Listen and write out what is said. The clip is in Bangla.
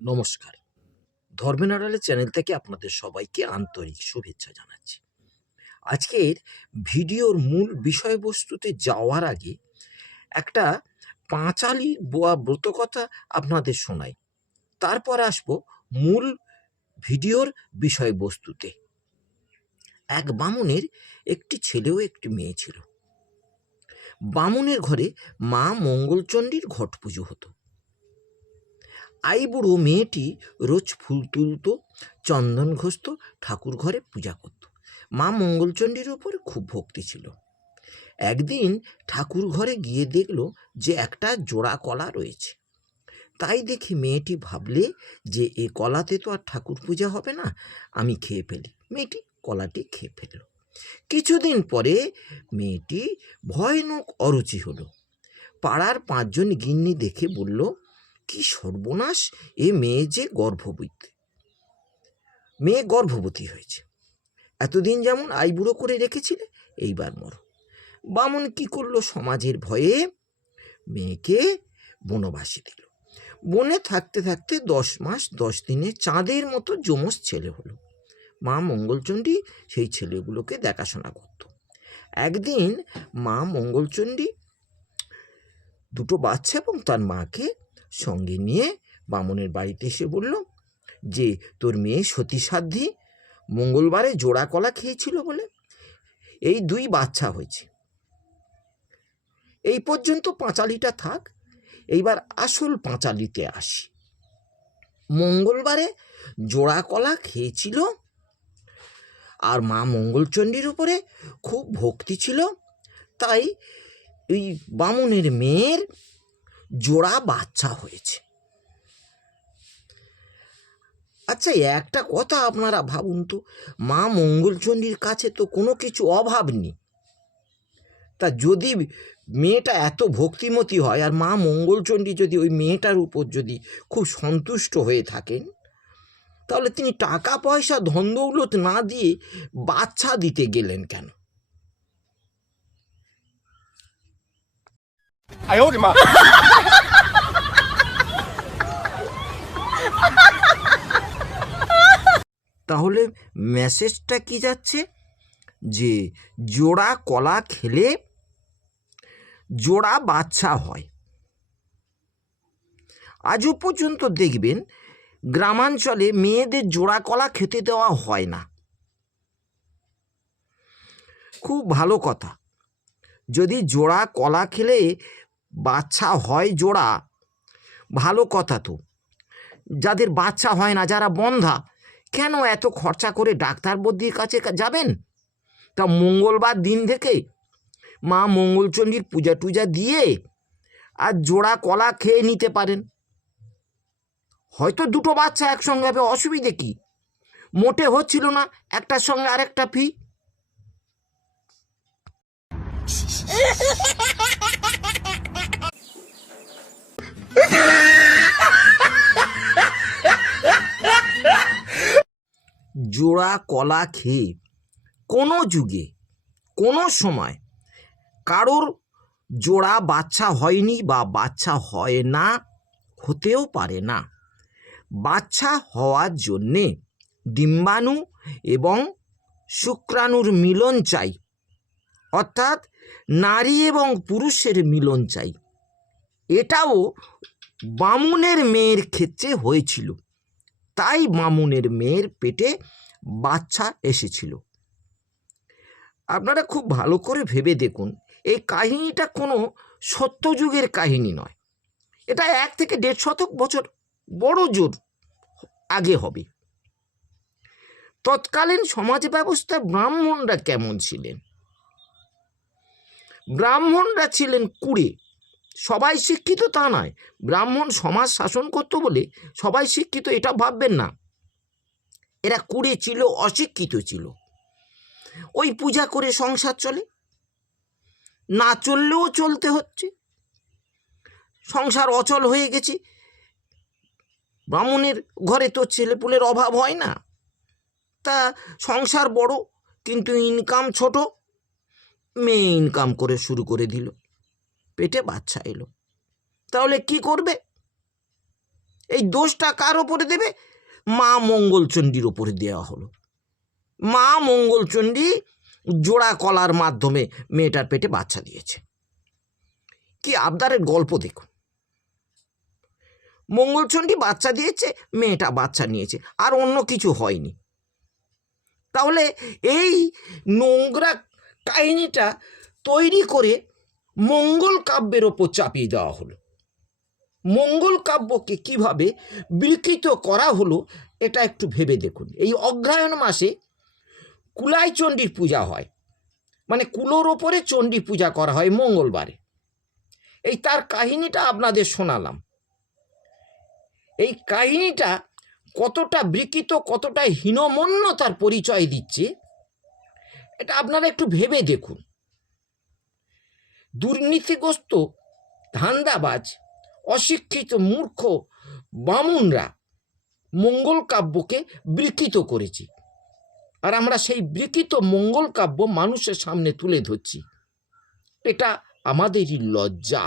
নমস্কার। ধর্মের আড়ালে চ্যানেল থেকে আপনাদের সবাইকে আন্তরিক শুভেচ্ছা জানাচ্ছি। আজকের ভিডিওর মূল বিষয়বস্তুতে যাওয়ার আগে একটা পাঁচালী বোয়া ব্রতকথা আপনাদের শোনাই। তারপর আসবো মূল ভিডিওর বিষয়বস্তুতে। এক বামুনের একটি ছেলে ও একটি মেয়ে ছিল। বামুনের ঘরে মা মঙ্গলচণ্ডীর ঘট পুজো হতো। আইবুড়ো মেয়েটি রোজ ফুল তুলত, চন্দন ঘষত, ঠাকুর ঘরে পূজা করত। মা মঙ্গলচণ্ডীর ওপর খুব ভক্তি ছিল। একদিন ঠাকুর ঘরে গিয়ে দেখল যে একটা জোড়া কলা রয়েছে। তাই দেখে মেয়েটি ভাবলে যে এ কলাতে তো আর ঠাকুর পূজা হবে না, আমি খেয়ে ফেলি। মেয়েটি কলাটি খেয়ে ফেলল। কিছুদিন পরে মেয়েটি ভয়ানক অরুচি হলো। পাড়ার 5 জন গিন্নি দেখে বলল, কি সর্বনাশ, এ মেয়ে যে গর্ভবতী হয়েছে। এতদিন যেমন আইবুড়ো করে রেখেছিলে, এইবার মরো। বামুন কি করলো, সমাজের ভয়ে মেয়েকে বনবাসে দিল। বনে থাকতে থাকতে 10 মাস 10 দিনে চাঁদের মতো যমজ ছেলে হলো। মা মঙ্গলচণ্ডী সেই ছেলেগুলোকে দেখাশোনা করত। একদিন মা মঙ্গলচণ্ডী দুটো বাচ্চা এবং তার মাকে সঙ্গে নিয়ে বামুনের বাড়িতে এসে বলল যে, তোর মেয়ে সতীসাধ্যী মঙ্গলবারে জোড়া কলা খেয়েছিল বলে এই 2 বাচ্চা হয়েছে। এই পর্যন্ত পাঁচালিটা থাক, এইবার আসল পাঁচালিতে আসি। মঙ্গলবারে জোড়া কলা খেয়েছিল, আর মা মঙ্গলচণ্ডীর উপরে খুব ভক্তি ছিল, তাই এই বামুনের মেয়ের জোড়া বাচ্চা হয়েছে। আচ্ছা, একটা কথা আপনারা ভাবুন তো, মা মঙ্গলচণ্ডীর কাছে তো কোনো কিছু অভাব নেই। তা যদি মেয়েটা এত ভক্তিমতী হয়, আর মা মঙ্গলচণ্ডী যদি ওই মেয়েটার উপর যদি খুব সন্তুষ্ট হয়ে থাকেন, তাহলে তিনি টাকা পয়সা ধন দৌলত না দিয়ে বাচ্চা দিতে গেলেন কেন? তাহলে মেসেজটা কি যাচ্ছে, যে জোড়া কলা খেলে জোড়া বাচ্চা হয়। আজও পর্যন্ত দেখবেন গ্রামাঞ্চলে মেয়েদের জোড়া কলা খেতে দেওয়া হয় না। খুব ভালো কথা, যদি জোড়া কলা খেলে বাচ্চা হয় জোড়া, ভালো কথা তো। যাদের বাচ্চা হয় না, যারা বন্ধ্যা, কেন এত খরচা করে ডাক্তার বদ্যির কাছে যাবেন? তা মঙ্গলবার দিন থেকে মা মঙ্গলচণ্ডীর পূজা টুজা দিয়ে আর জোড়া কলা খেয়ে নিতে পারেন। হয়তো 2টো বাচ্চা একসঙ্গে হবে, অসুবিধে কি? মোটে হচ্ছিল না একটার সঙ্গে আরেকটা ফি। জোড়া কলা খেয়ে কোনো যুগে কোনো সময় কারোর জোড়া বাচ্চা হয়নি বা বাচ্চা হয় না, হতেও পারে না। বাচ্চা হওয়ার জন্যে ডিম্বাণু এবং শুক্রাণুর মিলন চাই, অর্থাৎ নারী এবং পুরুষের মিলন চাই। এটাও বামুনের মেয়ের ক্ষেত্রে হয়েছিল, তাই বামুনের মেয়ের পেটে বাচ্চা এসেছিল। আপনারা খুব ভালো করে ভেবে দেখুন, এই কাহিনীটা কোনো সত্যযুগের কাহিনী নয়। এটা 1 থেকে 1.5 শতক বছর বড় জোর আগে হবে। তৎকালীন সমাজ ব্যবস্থায় ব্রাহ্মণরা কেমন ছিলেন? ব্রাহ্মণরা ছিলেন কুঁড়ে। সবাই শিক্ষিত তা নয়, ব্রাহ্মণ সমাজ শাসন করতো বলে সবাই শিক্ষিত এটা ভাববেন না। এরা কুঁড়ে ছিল, অশিক্ষিত ছিল। ওই পূজা করে সংসার চলে, না চললেও চলতে হচ্ছে। সংসার অচল হয়ে গেছে। ব্রাহ্মণের ঘরে তো ছেলেপুলের অভাব হয় না, তা সংসার বড় কিন্তু ইনকাম ছোট। মেয়ে ইনকাম করে শুরু করে দিল, পেটে বাচ্চা এলো, তাহলে কি করবে? এই দোষটা কার ওপরে দেবে? মা মঙ্গলচণ্ডীর ওপরে দেওয়া হলো। মা মঙ্গলচণ্ডী জোড়া কলার মাধ্যমে মেয়েটার পেটে বাচ্চা দিয়েছে। কি আবদারের গল্প দেখুন। মঙ্গলচণ্ডী বাচ্চা দিয়েছে, মেয়েটা বাচ্চা নিয়েছে, আর অন্য কিছু হয়নি। তাহলে এই নোংরা কাহিনীটা তৈরি করে মঙ্গল কাব্যের ওপর চাপিয়ে দেওয়া হলো। মঙ্গল কাব্যকে কিভাবে বিকৃত করা হলো এটা একটু ভেবে দেখুন। এই অগ্রহায়ণ মাসে কুলাই চণ্ডীর পূজা হয়, মানে কুলোর ওপরে চণ্ডী পূজা করা হয় মঙ্গলবারে। এই তার কাহিনীটা আপনাদের শোনালাম। এই কাহিনীটা কতটা বিকৃত, কতটা হীনমন্যতার পরিচয় দিচ্ছে এটা আপনারা একটু ভেবে দেখুন। দুর্নীতিগ্রস্ত, ধান্দাবাজ, অশিক্ষিত, মূর্খ বামুনরা মঙ্গল কাব্যকে বিকৃত করেছে, আর আমরা সেই বিকৃত মঙ্গল কাব্য মানুষের সামনে তুলে ধরছি। এটা আমাদেরই লজ্জা।